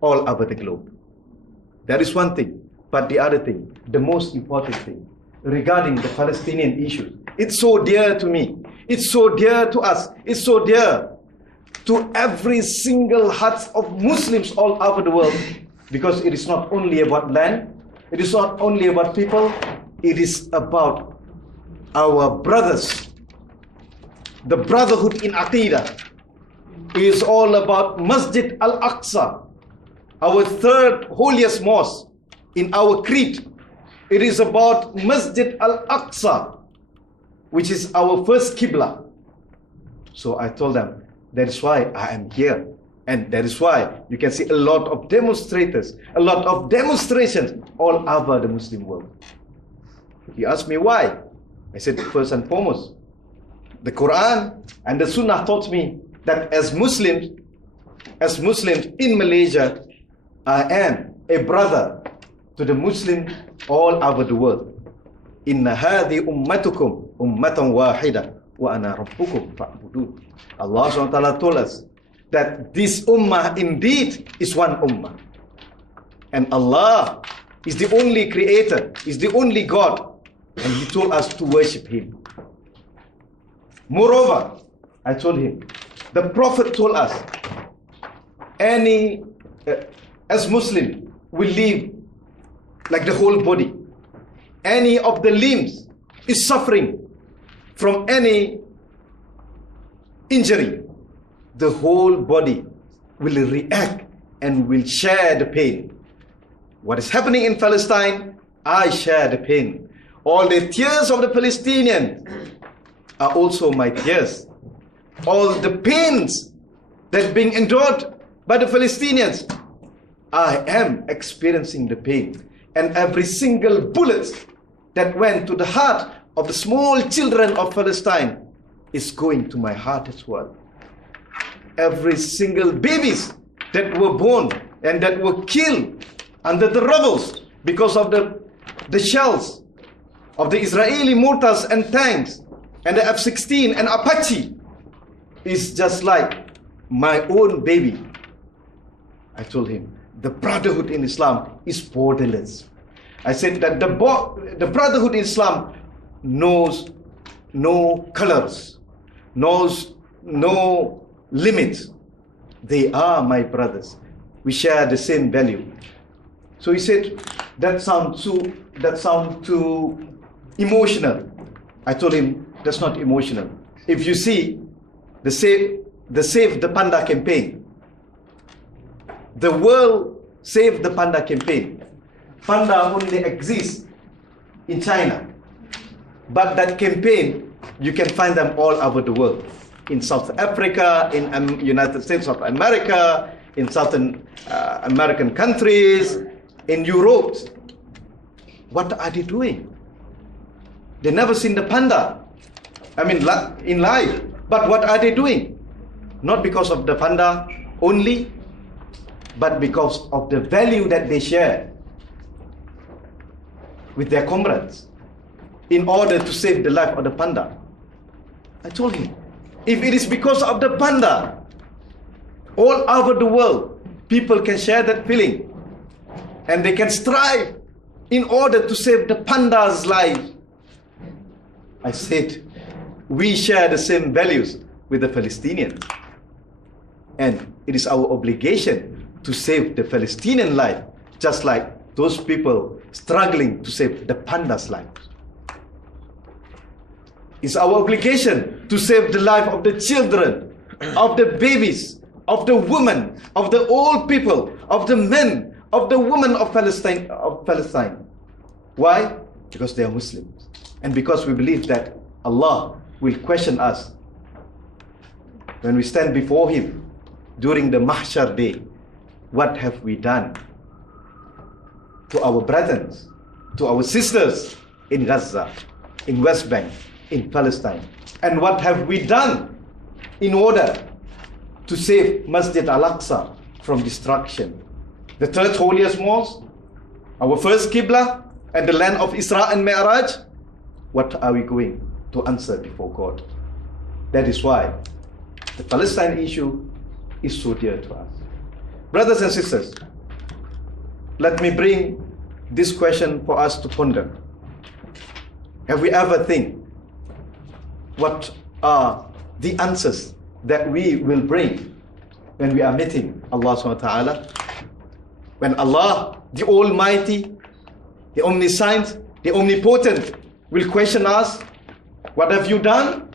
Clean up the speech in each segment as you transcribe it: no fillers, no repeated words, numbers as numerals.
all over the globe. That is one thing. But the other thing, the most important thing, regarding the Palestinian issue, it's so dear to me. It's so dear to us. It's so dear to every single heart of Muslims all over the world, because it is not only about land, it is not only about people, it is about our brothers. The brotherhood in Aqidah is all about Masjid Al-Aqsa, our third holiest mosque in our creed. It is about Masjid Al-Aqsa, which is our first Qibla. So I told them, that is why I am here. And that is why you can see a lot of demonstrators, a lot of demonstrations all over the Muslim world. He asked me why. I said, first and foremost, the Quran and the Sunnah taught me that as Muslims in Malaysia, I am a brother to the Muslims all over the world. Inna hadhi ummatukum ummatan wahida wa ana rabbukum fa'budun. Allah SWT told us that this ummah indeed is one ummah. And Allah is the only creator, is the only God. And He told us to worship Him. Moreover, I told him, the Prophet told us, as Muslim will live like the whole body. Any of the limbs is suffering from any injury, the whole body will react and will share the pain. What is happening in Palestine, I share the pain. All the tears of the Palestinians are also my tears. All the pains that being endured by the Palestinians, I am experiencing the pain. And every single bullet that went to the heart of the small children of Palestine is going to my heart as well. Every single babies that were born and that were killed under the rubbles because of the shells of the Israeli mortars and tanks and the F-16 and Apache is just like my own baby. I told him, the brotherhood in Islam is borderless. I said that the brotherhood in Islam knows no colors, knows no limits. They are my brothers. We share the same value. So he said, that sounds too emotional. I told him, that's not emotional. If you see the Save the Panda campaign, the world Save the Panda campaign, Panda only exists in China. But that campaign, you can find them all over the world. In South Africa, in United States of America, in Southern American countries, in Europe. What are they doing? They never seen the panda, in life. But what are they doing? Not because of the panda only, but because of the value that they share with their comrades in order to save the life of the panda. I told him, if it is because of the panda, all over the world, people can share that feeling and they can strive in order to save the panda's life. I said, we share the same values with the Palestinians. And it is our obligation to save the Palestinian life, just like those people struggling to save the panda's life. It's our obligation to save the life of the children, of the babies, of the women, of the old people, of the men, of the women of Palestine. Why? Because they are Muslims. And because we believe that Allah will question us when we stand before Him during the Mahshar day. What have we done to our brethren, to our sisters in Gaza, in West Bank, in Palestine? And what have we done in order to save Masjid Al-Aqsa from destruction? The third holiest mosque, our first Qibla, and the land of Isra and Mi'raj. What are we going to answer before God? That is why the Palestine issue is so dear to us. Brothers and sisters, let me bring this question for us to ponder. Have we ever think what are the answers that we will bring when we are meeting Allah subhanahu wa ta'ala? When Allah, the Almighty, the Omniscient, the Omnipotent, will question us, what have you done?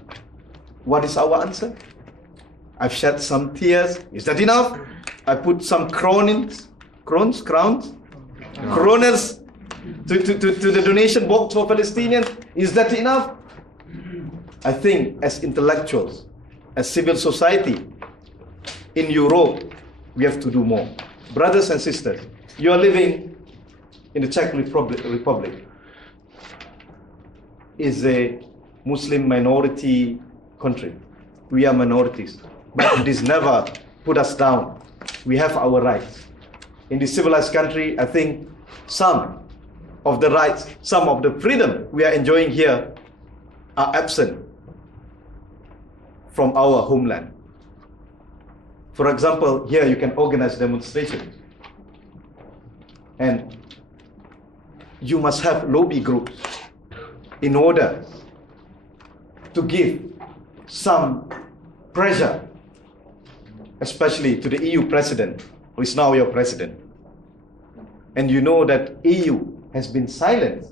What is our answer? I've shed some tears. Is that enough? I put some crowns to the donation box for Palestinians. Is that enough? I think as intellectuals, as civil society in Europe, we have to do more. Brothers and sisters, you are living in the Czech Republic. Is a Muslim minority country. We are minorities, but it has never put us down. We have our rights. In the civilized country, I think some of the rights, some of the freedom we are enjoying here are absent from our homeland. For example, here you can organize demonstrations, and you must have lobby groups in order to give some pressure, especially to the EU president, who is now your president. And you know that EU has been silent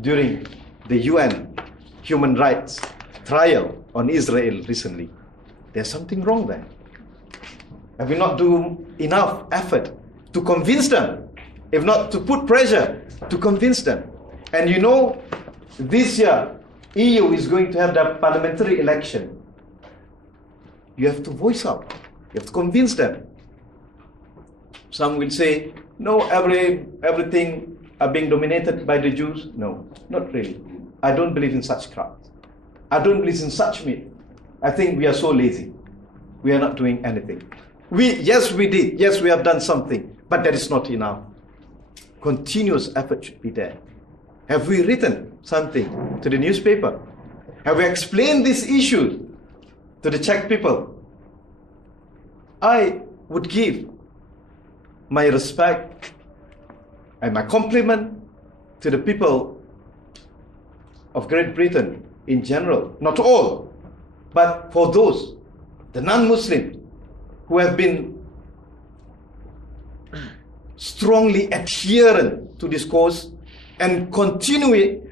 during the UN human rights trial on Israel recently. There's something wrong there. Have we not done enough effort to convince them, if not to put pressure to convince them? And you know, this year, EU is going to have the parliamentary election. You have to voice out. You have to convince them. Some will say, no, everything are being dominated by the Jews. No, not really. I don't believe in such crowds. I don't believe in such meat. I think we are so lazy. We are not doing anything. Yes, we did. Yes, we have done something, but that is not enough. Continuous effort should be there. Have we written something to the newspaper? Have we explained this issue to the Czech people? I would give my respect and my compliment to the people of Great Britain in general, not all, but for those, the non-Muslims, who have been strongly adherent to this cause and continue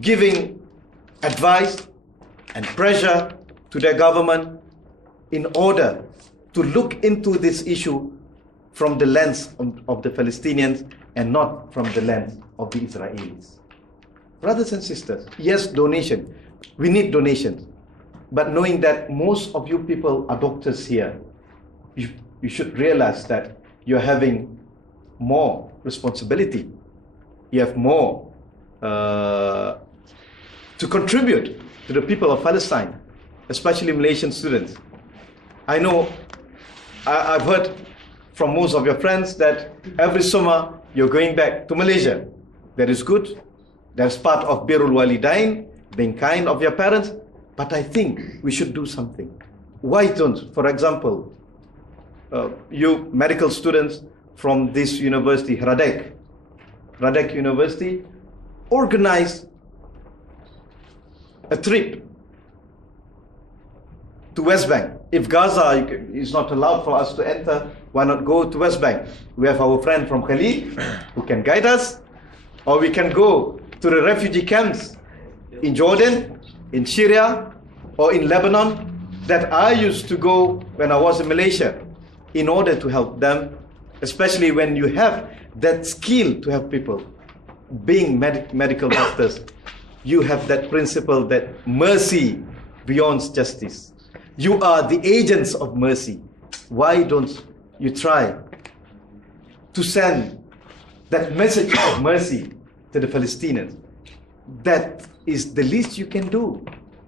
giving advice and pressure to their government in order to look into this issue from the lens of the Palestinians and not from the lens of the Israelis. Brothers and sisters, yes, donation. We need donations. But knowing that most of you people are doctors here, you should realize that you're having more responsibility. You have more to contribute to the people of Palestine, especially Malaysian students. I know, I've heard from most of your friends that every summer you're going back to Malaysia. That is good. That's part of Birrul Walidain, being kind of your parents. But I think we should do something. Why don't, for example, you medical students from this university, Hradec University, organize a trip to West Bank. If Gaza is not allowed for us to enter, why not go to West Bank? We have our friend from Khalid who can guide us, or we can go to the refugee camps in Jordan, in Syria, or in Lebanon that I used to go when I was in Malaysia in order to help them, especially when you have that skill to help people. Being medical doctors, you have that principle that mercy beyond justice. You are the agents of mercy. Why don't you try to send that message of mercy to the Palestinians? That is the least you can do.